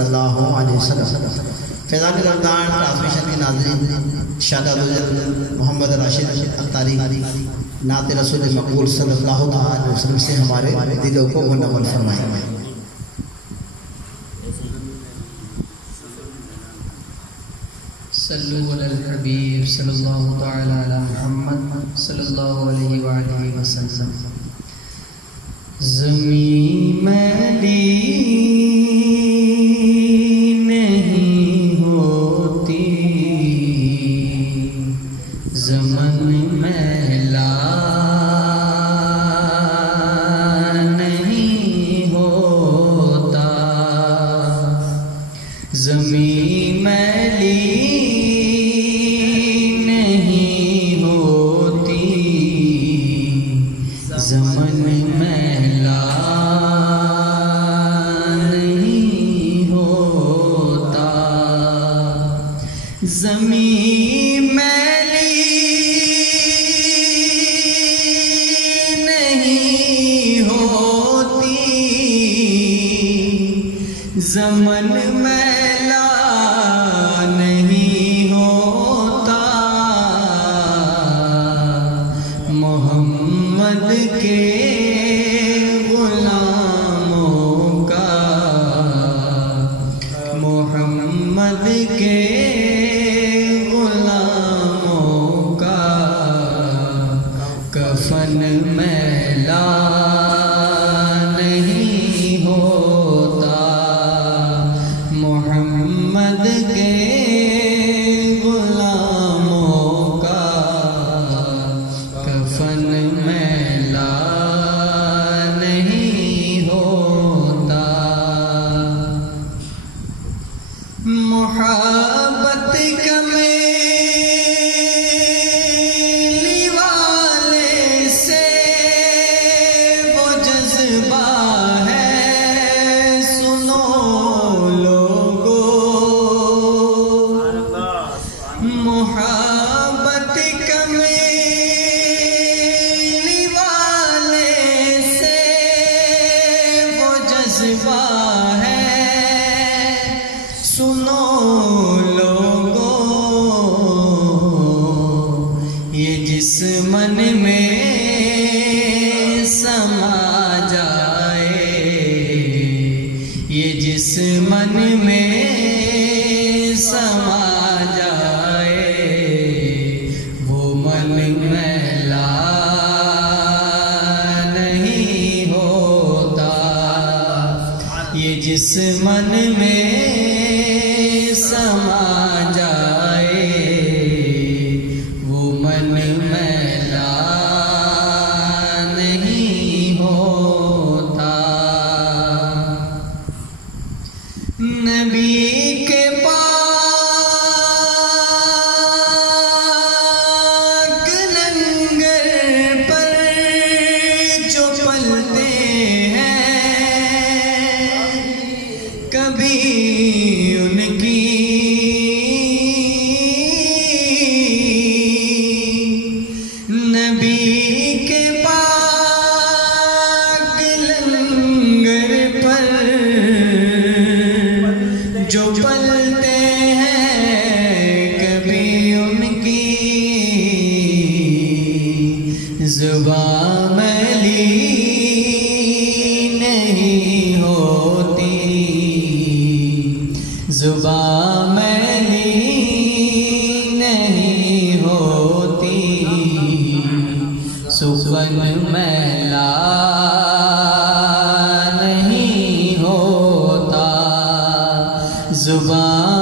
صلی اللہ علیہ وسلم۔ فیضان رمضان ٹرانسمیشن کے ناظرین، شہداء محمد راشد اختاری نعت رسول مقبول صلی اللہ علیہ وسلم سے ہمارے دلوں کو منور فرمائیں۔ صلو علی الحبیب صلی اللہ تعالی علی محمد صلی اللہ علیہ وآلہ وسلم۔ زمین میلی نہیں ہوتی، زمن میلا نہیں ہوتا، زمین میلی نہیں ہوتی، زمن میلا نہیں ہوتا، زمین میلی نہیں ہوتی، زمن میلا نہیں ہوتا، محمد کے غلاموں کا، محمد کے غلاموں کا کفن میلا نہیں ہوتا، محمد کے غلاموں کا کفن میلا نہیں ہوتا۔ محبت کا میلی والے سے وہ جذبہ ہے، سنو لوگو، محبت کا میلی والے سے وہ جذبہ ہے، سنو لوگو، یہ جس من میں سما جائے، یہ جس من میں سما جائے، وہ من میلا نہیں ہوتا، یہ جس من میں سما جائے، وہ من میلا نہیں ہوتا۔ نبی کے پاک لنگر پر جو پلتے ہیں، کبھی ان کی نبی کے پاک لنگر پر جو پلتے ہیں، کبھی ان کی زبان میلی نہیں ہوتی، زبان میلی نہیں ہوتی، سخن میلا نہیں ہوتا، زبان